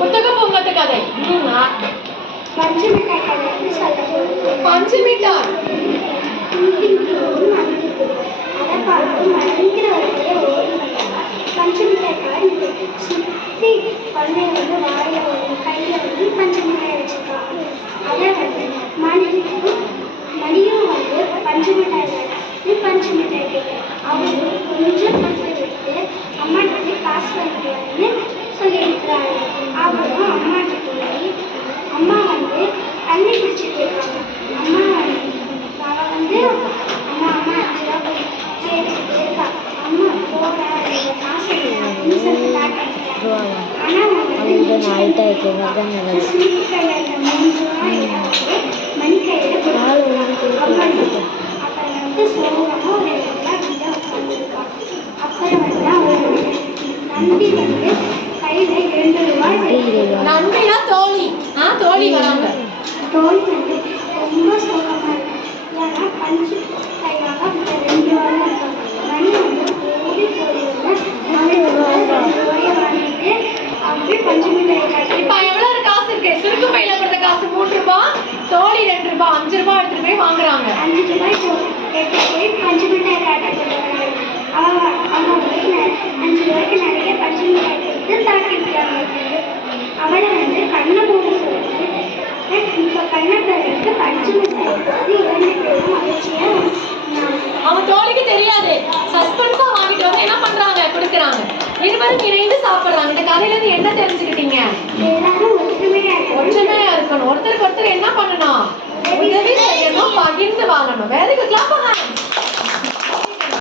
புத்தக பூங்கத்து கதை. பஞ்சு மிட்டாய் கதை சொல்ல. பஞ்சு மிட்டாய் அதை பார்த்து மயங்கிறவர்களே ஓடி வந்தார். பஞ்சு மிட்டாய் காய் சுற்றி குழந்தைய வந்து வாயில வந்து கையில வந்து பஞ்சு மிட்டாய் வச்சிருக்காங்க. அதை வந்து மணியும் வந்து பஞ்சு மிட்டாய் பஞ்சு மிட்டாய் கேட்க அவரு கொஞ்சம் விட்டு அம்மாட்ட காசு வாங்கிக்கலாம்னு சொல்லியிருக்கிறாரு. அவரும் அம்மாட்ட போய் அம்மா வந்து தண்ணி பிடிச்சிட்டு இருக்காங்க. அம்மா வந்து அம்மா 5 ரூபா போய் கேட்டுட்டு இருக்கா. அம்மா போற காசு அப்படின்னு சொல்லி ஆனால் மணி கையில அப்புறம் வந்து சோகமாக ஒரு அப்புறம் வந்து நம்பி வந்து கையில 2 ரூபாய். நம்பினா தோழி தோழி வராங்க. தோழி வந்து ரொம்ப சோகமா இருக்கு. ஏன்னா பஞ்சு கையாக 2 ரூபாய் இருக்காங்க. மணி வந்து ஓடி ரூபாயை வாங்கிட்டு அப்படியே பஞ்சு மிட்டாய் காட்டி. இப்ப எவ்வளவு காசு இருக்கு? சுருக்கு பையில கொடுத்த காசு 3 ரூபாய், தோழி 2 ரூபாய், 5 ரூபாய் எடுத்துட்டு போய் வாங்குறாங்க. 5 ரூபாய் எடுத்து போய் பஞ்சு மிட்டாய் காட்ட போடுறாங்க. அவங்க போய் 5 ரூபாய்க்கு நிறைய பஞ்சு மிட்டாய் கொடுத்து தாக்கிட்டாங்க. அவளை வந்து கண்ணை மூட சொல்லி இப்ப கண்ணப்பருக்கு பஞ்சு மிட்டாய் கொடுத்து 2 பேரும் மகிழ்ச்சியா அவங்க தோழிக்கு தெரியாது. சஸ்பென்ஸா வாங்கிட்டு வந்து என்ன பண்றாங்க? கொடுக்குறாங்க. இருவரும் இணைந்து சாப்பிடுறாங்க. இந்த கதையில இருந்து என்ன தெரிஞ்சுக்கிட்டீங்க? எல்லாரும் ஒற்றுமையா இருக்கணும். ஒருத்தருக்கு ஒருத்தர் என்ன பண்ணணும்? உதவி செய்யணும், பகிர்ந்து வாழணும். Very good. கிளாப் பண்ணுங்க.